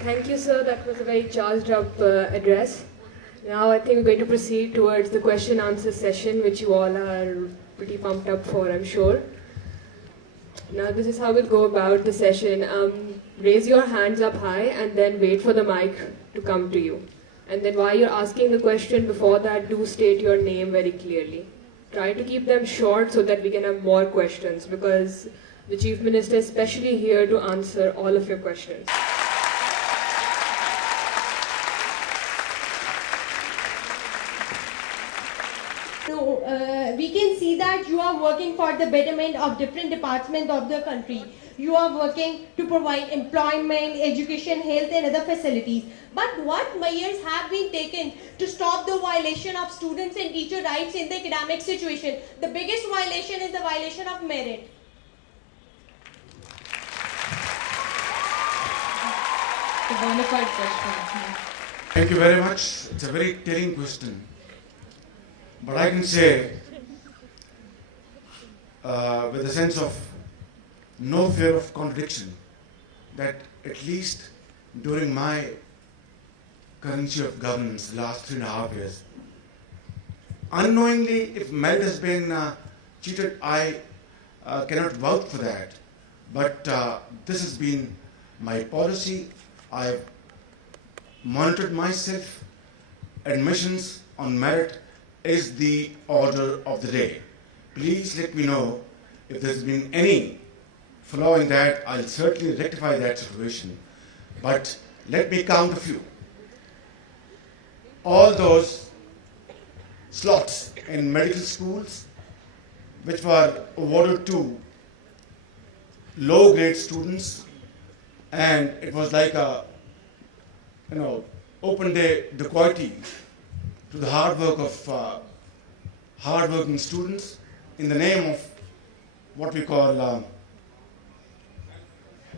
Thank you, sir. That was a very charged up address. Now I think we're going to proceed towards the question answer session, which you all are pretty pumped up for, I'm sure. Now this is how we'll go about the session. Raise your hands up high and then wait for the mic to come to you. And then while you're asking the question, before that, do state your name very clearly. Try to keep them short so that we can have more questions, because the Chief Minister is specially here to answer all of your questions. We can see that you are working for the betterment of different departments of the country. You are working to provide employment, education, health and other facilities. But what measures have been taken to stop the violation of students and teacher rights in the academic situation? The biggest violation is the violation of merit. The bona fide question. Thank you very much. It's a very telling question. But I can say, with a sense of no fear of contradiction, that at least during my currency of governance, last 3.5 years, unknowingly, if merit has been cheated, I cannot vouch for that. But this has been my policy. I have monitored myself. Admissions on merit is the order of the day. Please let me know if there's been any flaw in that. I'll certainly rectify that situation. But let me count a few. All those slots in medical schools which were awarded to low-grade students, and it was like a, open day dacoity to the hard work of hard-working students in the name of what we call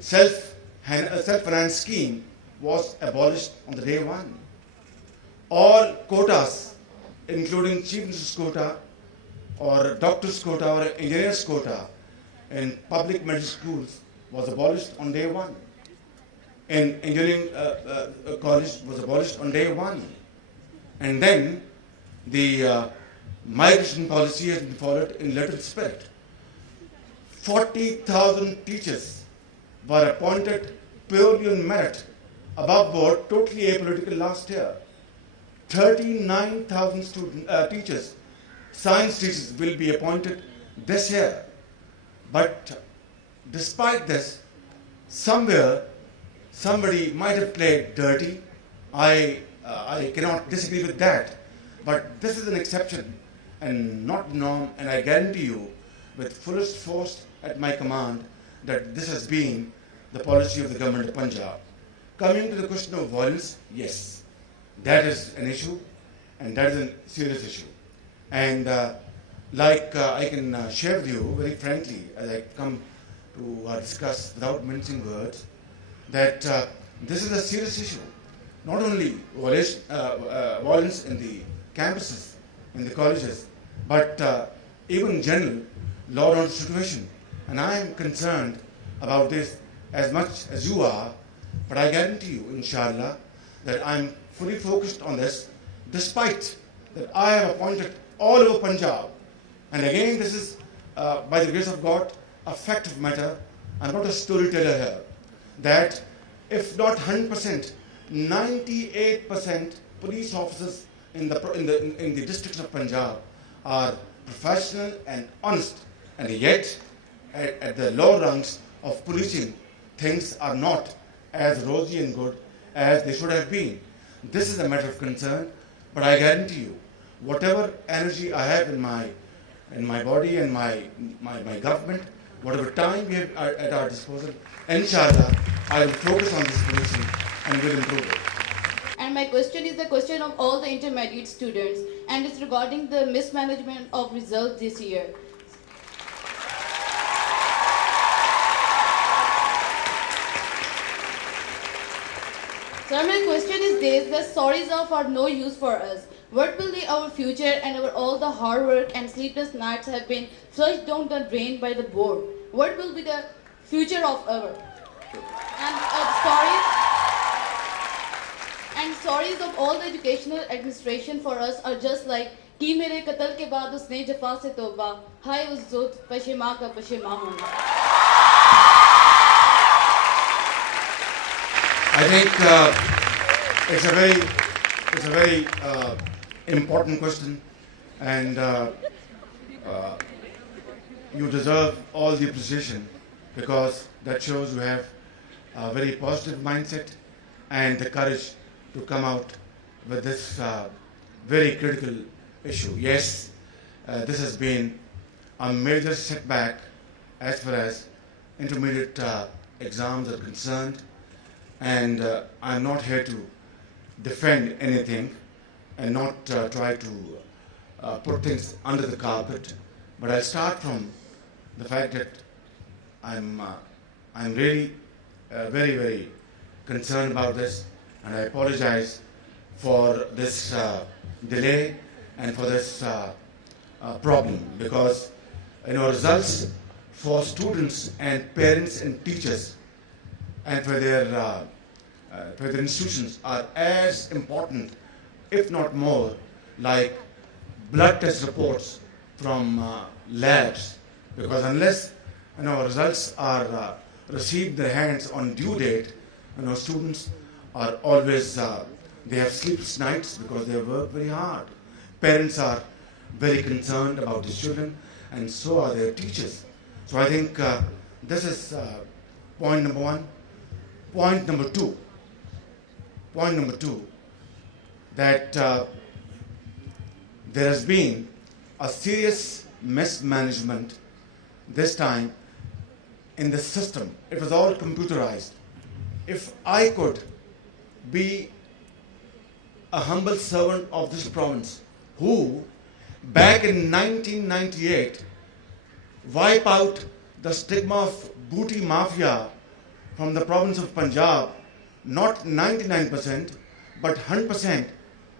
self-finance scheme was abolished on the day one. All quotas, including chief minister's quota or doctor's quota or engineer's quota in public medical schools, was abolished on day one. In engineering college was abolished on day one. And then the migration policy has been followed in letter spirit. 40,000 teachers were appointed purely on merit, above board, totally apolitical last year. 39,000 teachers, science teachers, will be appointed this year. But despite this, somewhere somebody might have played dirty. I cannot disagree with that. But this is an exception and not the norm, and I guarantee you, with fullest force at my command, that this has been the policy of the government of Punjab. Coming to the question of violence, yes, that is an issue, and that is a serious issue. And I can share with you very frankly, as I come to discuss without mincing words, that this is a serious issue. Not only violence in the campuses, in the colleges, but even in general, law and order situation. And I am concerned about this as much as you are, but I guarantee you, inshallah, that I am fully focused on this, despite that I have appointed all over Punjab. And again, this is, by the grace of God, a fact of matter. I'm not a storyteller here. That if not 100%, 98% police officers in the districts of Punjab are professional and honest, and yet at the lower rungs of policing, things are not as rosy and good as they should have been. This is a matter of concern, but I guarantee you, whatever energy I have in my body and my government, whatever time we have at our disposal, inshallah, I will focus on this position and will improve it. And my question is the question of all the intermediate students, and it's regarding the mismanagement of results this year. Sir, my question is this: the stories of are no use for us. What will be our future, and all the hard work and sleepless nights have been flushed down the drain by the board? What will be the future of our? And stories stories of all the educational administration for us are just like कि मेरे कत्ल के बाद उसने जफा से तौबा हाय उस जुद पशेमा का पशेमा होना. I think it's a very important question, and you deserve all the appreciation because that shows you have a very positive mindset and the courage to come out with this very critical issue. Yes, this has been a major setback as far as intermediate exams are concerned, and I'm not here to defend anything and not try to put things under the carpet, but I'll start from the fact that I'm really very, very concerned about this, and I apologize for this delay and for this problem, because results for students and parents and teachers and for their institutions are as important, if not more, like blood test reports from labs, because unless results are received in their hands on due date, students are always they have sleepless nights because they work very hard. Parents are very concerned about the children, and so are their teachers. So I think this is point number one. Point number two, that there has been a serious mismanagement this time in the system. It was all computerized. If I could be a humble servant of this province who, back in 1998, wipe out the stigma of booty mafia from the province of Punjab, not 99%, but 100%,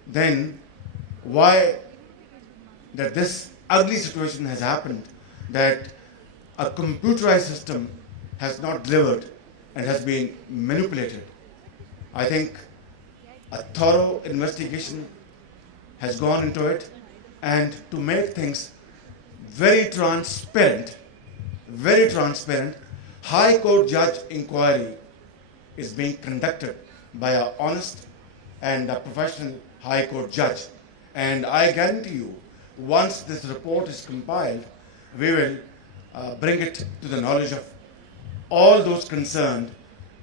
then why that this ugly situation has happened, that a computerized system has not delivered and has been manipulated. I think a thorough investigation has gone into it, and to make things very transparent, High Court judge inquiry is being conducted by an honest and a professional High Court judge. And I guarantee you, once this report is compiled, we will bring it to the knowledge of all those concerned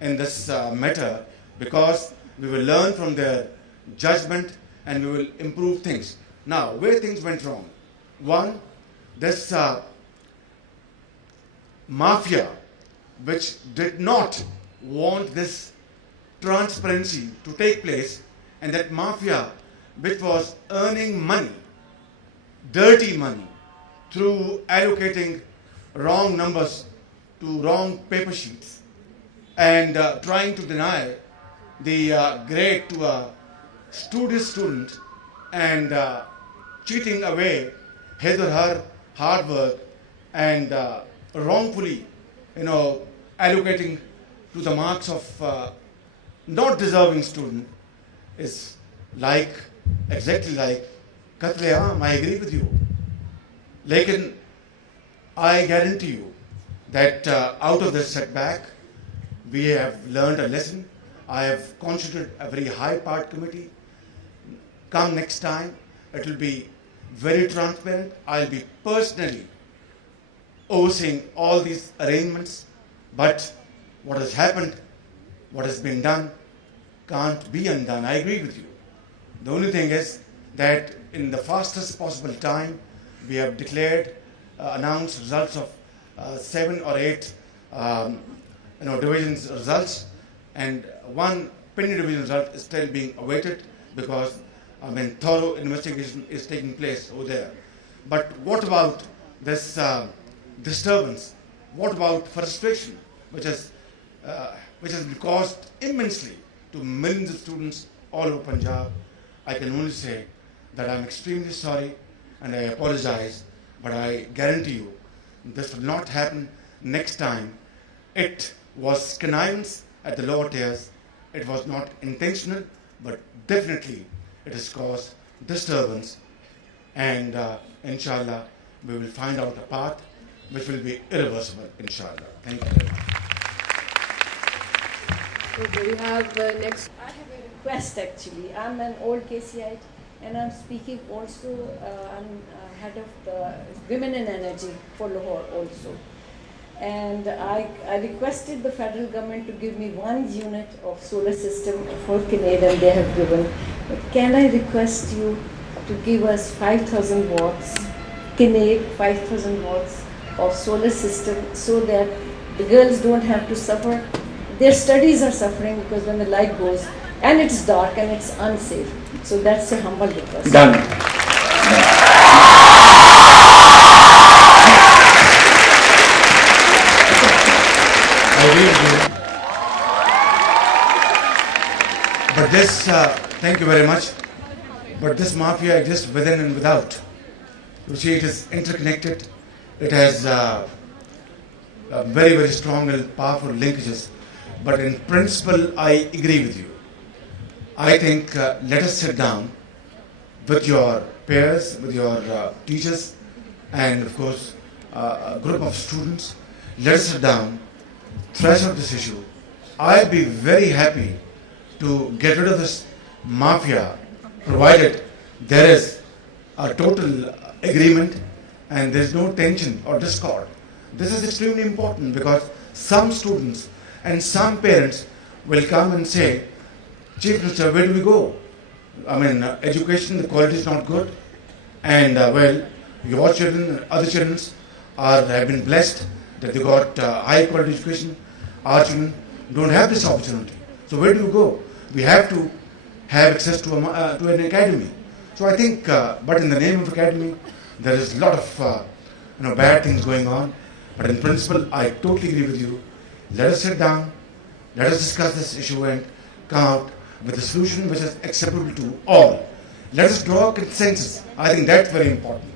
in this matter, because we will learn from their judgment and we will improve things. Now, where things went wrong. One, this mafia, which did not want this transparency to take place, and that mafia which was earning money, dirty money, through allocating wrong numbers to wrong paper sheets and trying to deny the grade to a studious student and cheating away his or her hard work and wrongfully, allocating to the marks of not deserving student is exactly like Katleam. I agree with you. Lekin, I guarantee you that out of this setback, we have learned a lesson. I have constituted a very high part committee. Come next time, it will be very transparent. I'll be personally overseeing all these arrangements, but what has happened, what has been done, can't be undone. I agree with you. The only thing is that in the fastest possible time, we have declared, announced results of 7 or 8 divisions results, and one penny division result is still being awaited because thorough investigation is taking place over there. But what about this disturbance? What about frustration, which has been caused immensely to millions of students all over Punjab? I can only say that I'm extremely sorry and I apologize, but I guarantee you this will not happen next time. It was connivance at the lower tiers. It was not intentional, but definitely it has caused disturbance, and inshallah we will find out a path which will be irreversible, inshallah. Thank you very much. Okay, we have next. I have a request actually. I'm an old KCite and I'm speaking also, I'm head of the Women in Energy for Lahore also. And I requested the federal government to give me 1 unit of solar system for Kinnaride, and they have given. But can I request you to give us 5,000 watts, Kinnaride 5,000 watts of solar system, so that the girls don't have to suffer. Their studies are suffering because when the light goes and it's dark and it's unsafe. So that's a humble request. Done. But this, thank you very much. But this mafia exists within and without. You see, it is interconnected. It has very, very strong and powerful linkages. But in principle, I agree with you. I think let us sit down with your peers, with your teachers, and of course, a group of students. Let us sit down, thrash out this issue. I'll be very happy to get rid of this mafia, provided there is a total agreement and there is no tension or discord. This is extremely important because some students and some parents will come and say, Chief Minister, where do we go? I mean, education, the quality is not good. And well, your children, other children have been blessed that they got high quality education. Our children don't have this opportunity. So where do we go? We have to have access to an academy. So I think, but in the name of academy, there is a lot of bad things going on. But in principle, I totally agree with you. Let us sit down, let us discuss this issue and come out with a solution which is acceptable to all. Let us draw a consensus. I think that's very important.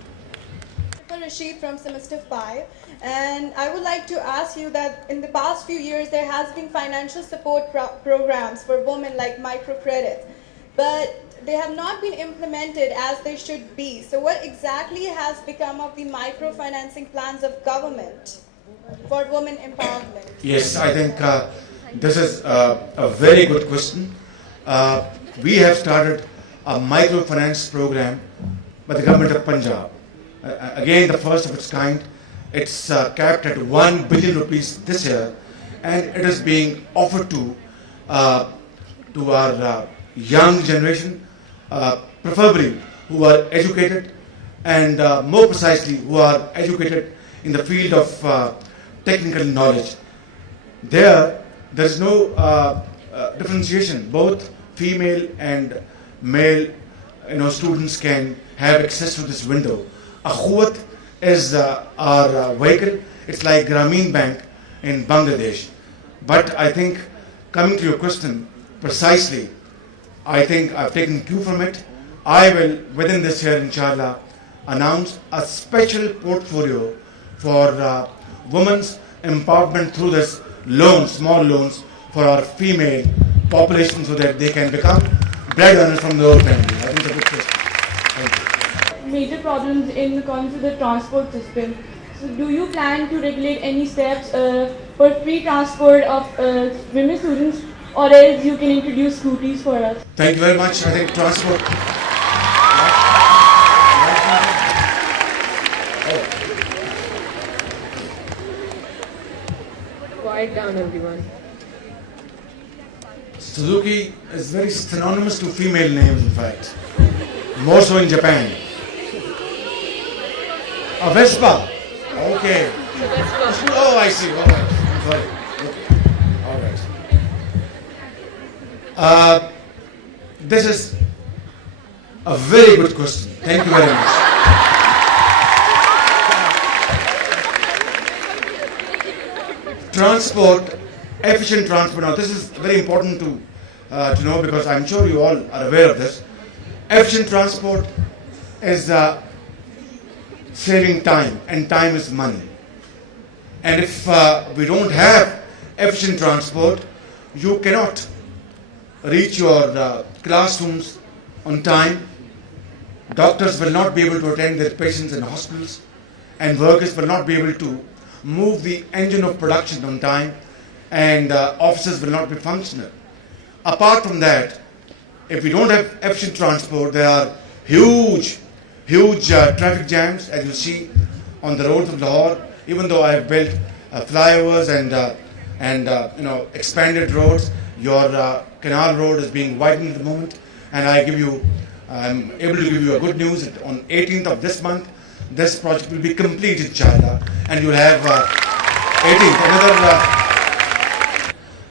Rashid from semester 5, and I would like to ask you that in the past few years there has been financial support programs for women like microcredit, but they have not been implemented as they should be. So what exactly has become of the microfinancing plans of government for women empowerment? Yes, I think this is a very good question. We have started a microfinance program by the government of Punjab. Again, the first of its kind. It's capped at 1 billion rupees this year, and it is being offered to our young generation, preferably who are educated, and more precisely who are educated in the field of technical knowledge. There is no differentiation. Both female and male students can have access to this window. Akhuwat is our vehicle. It's like Grameen Bank in Bangladesh. But I think, coming to your question precisely, I think I've taken cue from it. I will, within this year, inshallah, announce a special portfolio for women's empowerment through this loans, small loans for our female population, so that they can become bread earners from their own family. I think it's a good question. Thank you. Major problems in comes to the transport system. So do you plan to regulate any steps for free transport of women students, or else you can introduce scooties for us? Thank you very much. I think transport. Quiet down, everyone. Suzuki is very synonymous to female names, in fact. More so in Japan. A Vespa. Okay. Oh, I see. All right. Sorry. Okay. All right. This is a very good question. Thank you very much. Transport, efficient transport. Now, this is very important to know, because I'm sure you all are aware of this. Efficient transport is saving time, and time is money. And if we don't have efficient transport, you cannot reach your classrooms on time. Doctors will not be able to attend their patients in hospitals, and workers will not be able to move the engine of production on time, and offices will not be functional. Apart from that, if we don't have efficient transport, there are huge traffic jams, as you see on the roads of Lahore. Even though I have built flyovers and expanded roads, your canal road is being widened at the moment, and I'm able to give you a good news that on 18th of this month, this project will be completed, inshallah, and you'll have 18th another.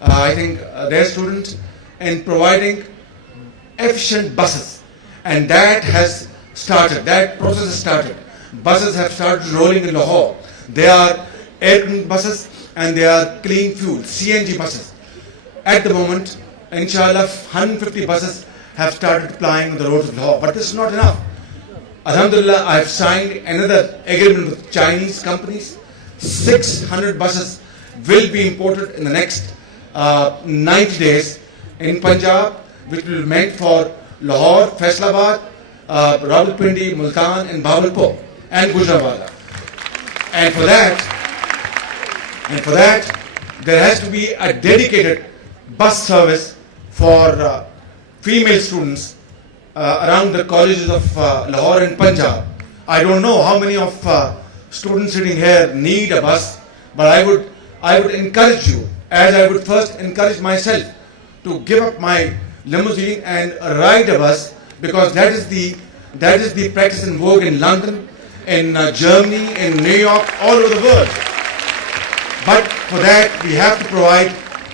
I think their students in providing efficient buses, and that has started. That process has started. Buses have started rolling in Lahore. They are air-conditioned buses and they are clean fuel CNG buses. At the moment, inshallah, 150 buses have started plying on the roads of Lahore. But this is not enough. Alhamdulillah, I have signed another agreement with Chinese companies. 600 buses will be imported in the next 90 days in Punjab, which will be meant for Lahore, Faisalabad, Rawalpindi, Multan, and Bahawalpur, and Gujranwala. And for that, there has to be a dedicated bus service for female students around the colleges of Lahore and Punjab. I don't know how many of students sitting here need a bus, but I would encourage you, as I would first encourage myself, to give up my limousine and ride a bus, because that is the practice in vogue in London, in Germany, in New York, all over the world. But for that, we have to provide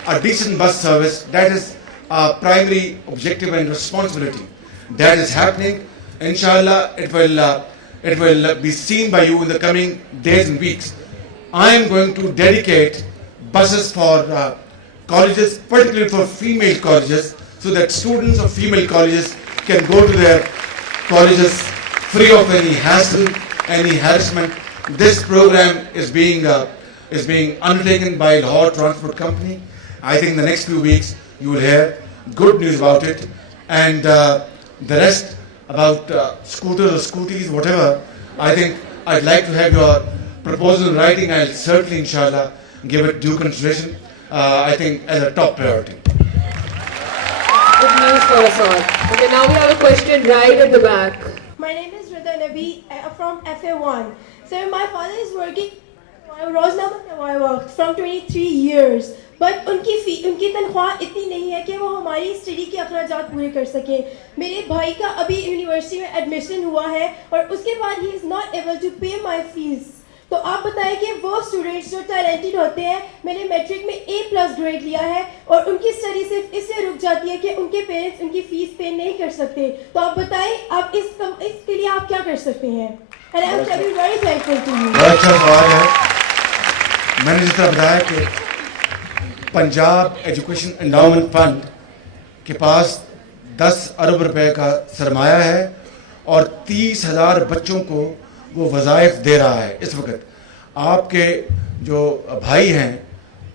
a decent bus service. That is our primary objective and responsibility. That is happening. Inshallah, it will be seen by you in the coming days and weeks. I am going to dedicate buses for colleges, particularly for female colleges, so that students of female colleges can go to their colleges free of any hassle, any harassment. This program is being undertaken by Lahore Transport Company. I think in the next few weeks you will hear good news about it, and the rest about scooters or scooties, whatever. I think I'd like to have your proposal in writing. I'll certainly, inshallah, give it due consideration. I think as a top priority. Good news for us all. Okay, now we have a question right at the back. My name is Rida Nabi from FA1. So my father is working from 23 years. But उनकी तनख्वाह इतनी नहीं है कि वो हमारी study के अखराजात पूरे कर सकें. मेरे भाई का अभी यूनिवर्सिटी में एडमिशन हुआ है और उसके बाद he is not able to pay my fees. तो आप बताएं कि वो स्टूडेंट्स जो टैलेंटेड होते हैं, मैंने मैट्रिक में A+ ग्रेड लिया है और उनकी स्टडी सिर्फ इससे रुक जाती है कि उनके पेरेंट्स उनकी फीस पे नहीं कर सकते. तो आप बताएं, आप इसके लिए आप क्या कर सकते हैं? And I am very thankful to you. अच्छा सवाल है. मैंने जिस तरह बताया कि पंजाब एजुकेशन एंडाउमेंट फंड के पास 10 अरब रुपए का सरमाया है और 30,000 बच्चों को वो वज़ाइफ दे रहा है. इस वक्त आपके जो भाई हैं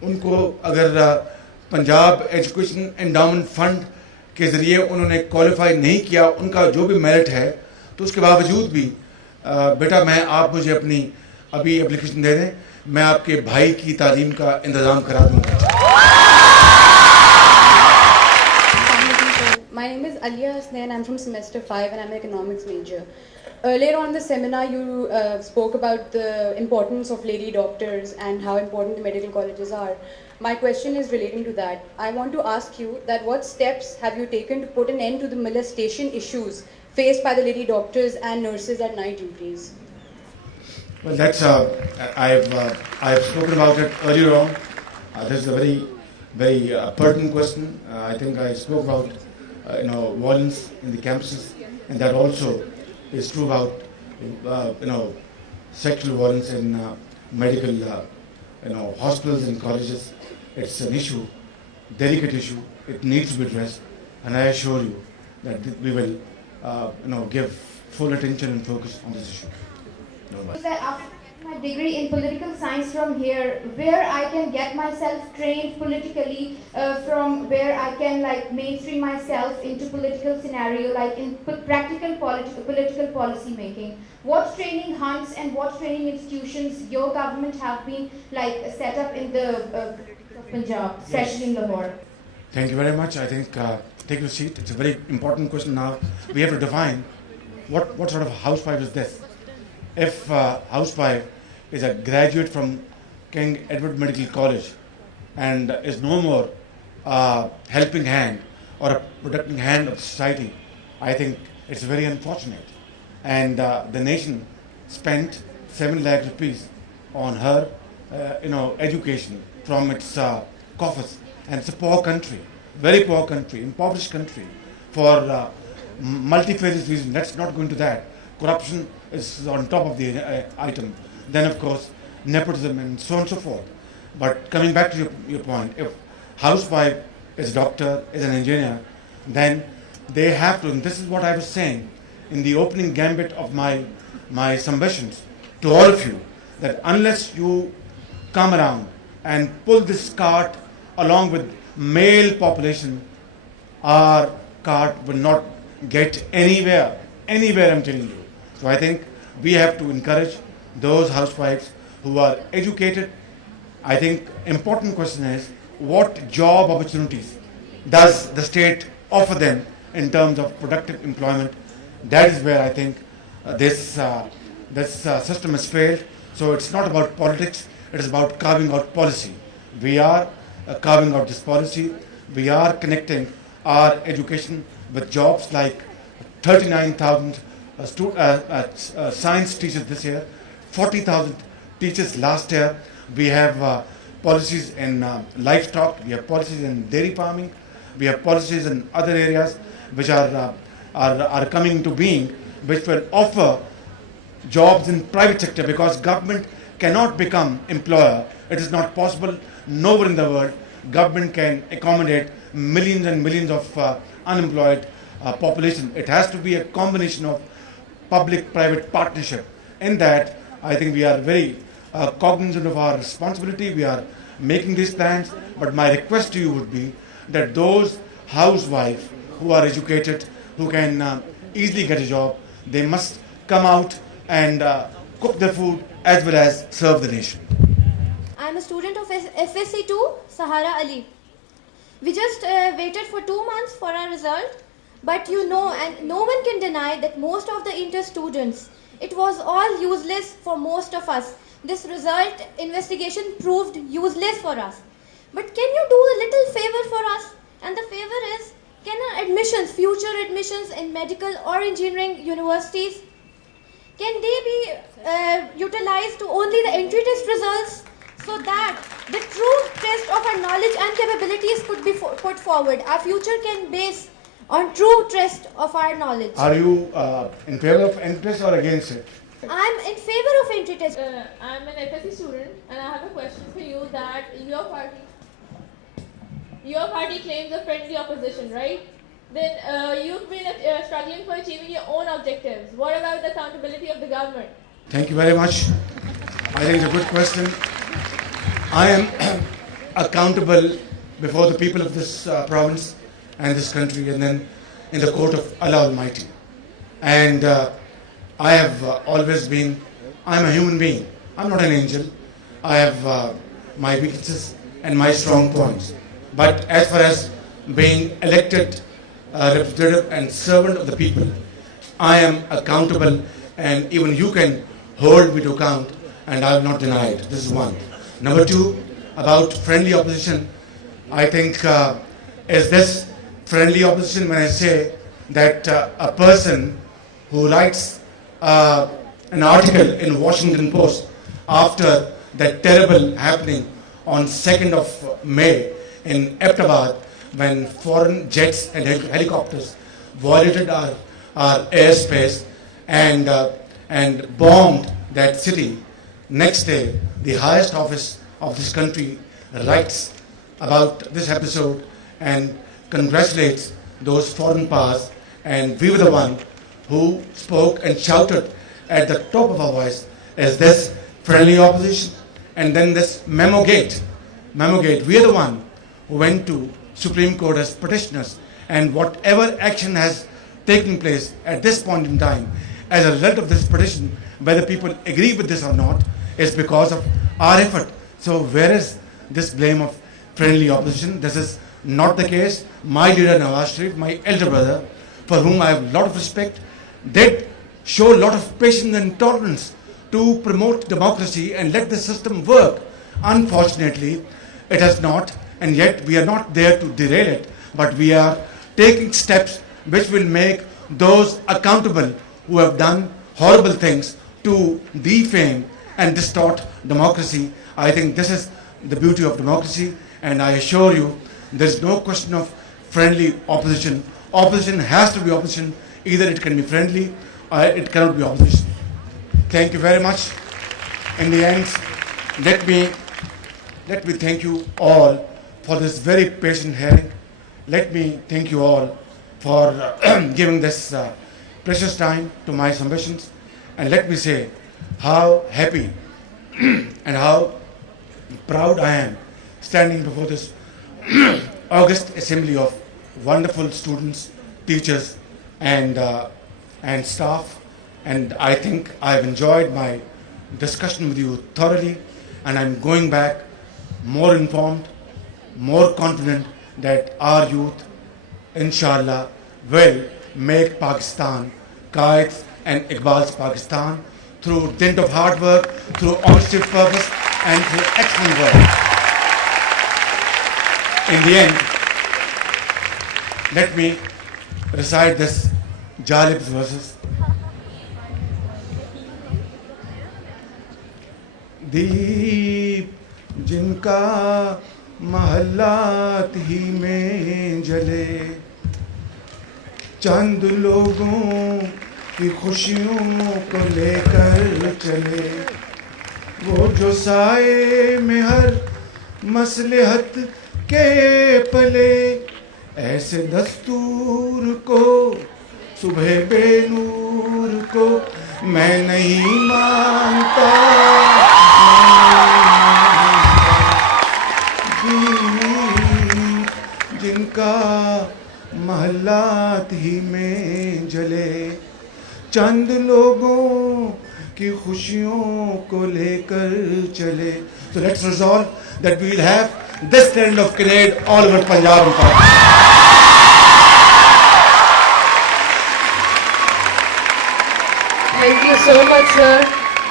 उनको अगर पंजाब एजुकेशन एंडाउमेंट फंड के ज़रिए उन्होंने क्वालिफाई नहीं किया, उनका जो भी मेरिट है, तो उसके बावजूद भी बेटा आप मुझे अपनी अभी एप्लीकेशन दे दें, मैं आपके भाई की तालीम का इंतज़ाम करा दूँगा. My name is Aliya Hasnain. I'm from semester 5 and I'm an economics major. Earlier on in the seminar, you spoke about the importance of lady doctors and how important the medical colleges are. My question is relating to that. I want to ask you that what steps have you taken to put an end to the molestation issues faced by the lady doctors and nurses at night duties? Well, that's I've spoken about it earlier on. This is a very pertinent question. I think I spoke about violence in the campuses, and that also is true about sexual violence in medical hospitals and colleges. It's an issue, delicate issue. It needs to be addressed, and I assure you that we will give full attention and focus on this issue. No My degree in political science from here, where I can get myself trained politically, from where I can like mainstream myself into political scenario, like in practical political policy making. What training hunts and what training institutions your government have been like set up in the Punjab, especially in Lahore? Thank you very much. I think take your seat. It's a very important question now. We have to define what sort of housewife is this. If housewife is a graduate from King Edward Medical College and is no more helping hand or a protecting hand of society, I think it's very unfortunate. And the nation spent 7 lakh rupees on her, education from its coffers. And it's a poor country, very poor country, impoverished country for multifarious reasons. Let's not go into that. Corruption is on top of the item. Then, of course, nepotism and so on and so forth. But coming back to your point, if housewife is a doctor, is an engineer, then they have to, and this is what I was saying in the opening gambit of my submissions to all of you, that unless you come around and pull this cart along with male population, our cart will not get anywhere, I'm telling you. So I think we have to encourage those housewives who are educated. I think important question is, what job opportunities does the state offer them in terms of productive employment? That is where I think this system has failed. So it's not about politics, it is about carving out policy. We are carving out this policy. We are connecting our education with jobs, like 39,000 science teachers this year, 40,000 teachers last year. We have policies in livestock, we have policies in dairy farming, we have policies in other areas which are coming into being, which will offer jobs in private sector, because government cannot become employer. It is not possible. Nowhere in the world government can accommodate millions and millions of unemployed population. It has to be a combination of public-private partnership. In that, I think we are very cognizant of our responsibility. We are making these plans, but my request to you would be that those housewives who are educated, who can easily get a job, they must come out and cook the food as well as serve the nation. I'm a student of FSC2, Sahara Ali. We just waited for 2 months for our result, but you know, and no one can deny that most of the inter students, it was all useless for most of us. This result investigation proved useless for us. But can you do a little favor for us? And the favor is, can our admissions, future admissions in medical or engineering universities, can they be utilized to only the entry test results, so that the true test of our knowledge and capabilities could be put forward? Our future can base on true test of our knowledge. Are you in favor of entry test or against it? I'm in favor of entry test. I'm an FSC student, and I have a question for you. That your party claims a friendly opposition, right? Then you've been struggling for achieving your own objectives. What about the accountability of the government? Thank you very much. I think it's a good question. I am accountable before the people of this province and this country, and then in the court of Allah Almighty. And I have always been, I'm a human being. I'm not an angel. I have my weaknesses and my strong points. But as far as being elected representative and servant of the people, I am accountable, and even you can hold me to account, and I will not deny it. This is one. Number two, about friendly opposition, I think is this friendly opposition when I say that a person who writes an article in Washington Post after that terrible happening on 2nd of May in Ahmedabad, when foreign jets and helicopters violated our airspace and bombed that city. Next day, the highest office of this country writes about this episode and congratulates those foreign powers, and we were the one who spoke and shouted at the top of our voice, is this friendly opposition, and then this memo gate. We are the one who went to Supreme Court as petitioners, and whatever action has taken place at this point in time as a result of this petition, whether people agree with this or not, is because of our effort. So where is this blame of friendly opposition? This is not the case. My leader Shahbaz Sharif, my elder brother, for whom I have a lot of respect, did show a lot of patience and tolerance to promote democracy and let the system work. Unfortunately, it has not, and yet we are not there to derail it, but we are taking steps which will make those accountable who have done horrible things to defame and distort democracy. I think this is the beauty of democracy, and I assure you, there is no question of friendly opposition. Opposition has to be opposition. Either it can be friendly or it cannot be opposition. Thank you very much. In the end, let me thank you all for this very patient hearing. Let me thank you all for giving this precious time to my submissions. And let me say how happy and how proud I am standing before this august assembly of wonderful students, teachers, and staff. And I think I've enjoyed my discussion with you thoroughly, and I'm going back more informed, more confident that our youth, inshallah, will make Pakistan Qaid's and Iqbal's Pakistan through dint of hard work, through honesty of purpose, and through excellent work. In the end, let me recite this Jalib's verses. दीप जिनका महल्लात ही में जले, चंद लोगों की खुशियों को लेकर चले, वो जो साए में हर मसलहत के पले, ऐसे दस्तूर को सुबह बेनूर को मैं नहीं मानता। जिनका महल्लात ही में जले, चंद लोगों की खुशियों को लेकर चले. So let's resolve that we will have this trend of Kinnaride all over Punjab and Pakistan. Thank you so much, sir,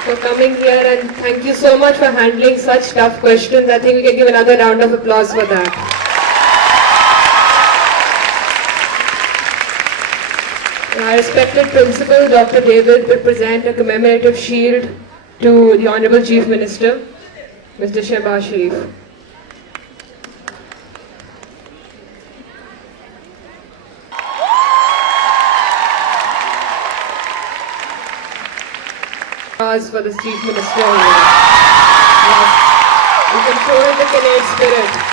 for coming here, and thank you so much for handling such tough questions. I think we can give another round of applause for that. Our respected principal, Dr. David, will present a commemorative shield to the Honorable Chief Minister, Mr. Shahbaz Sharif. For the Chief Minister. Yes. You can show him the Kinnaride spirit.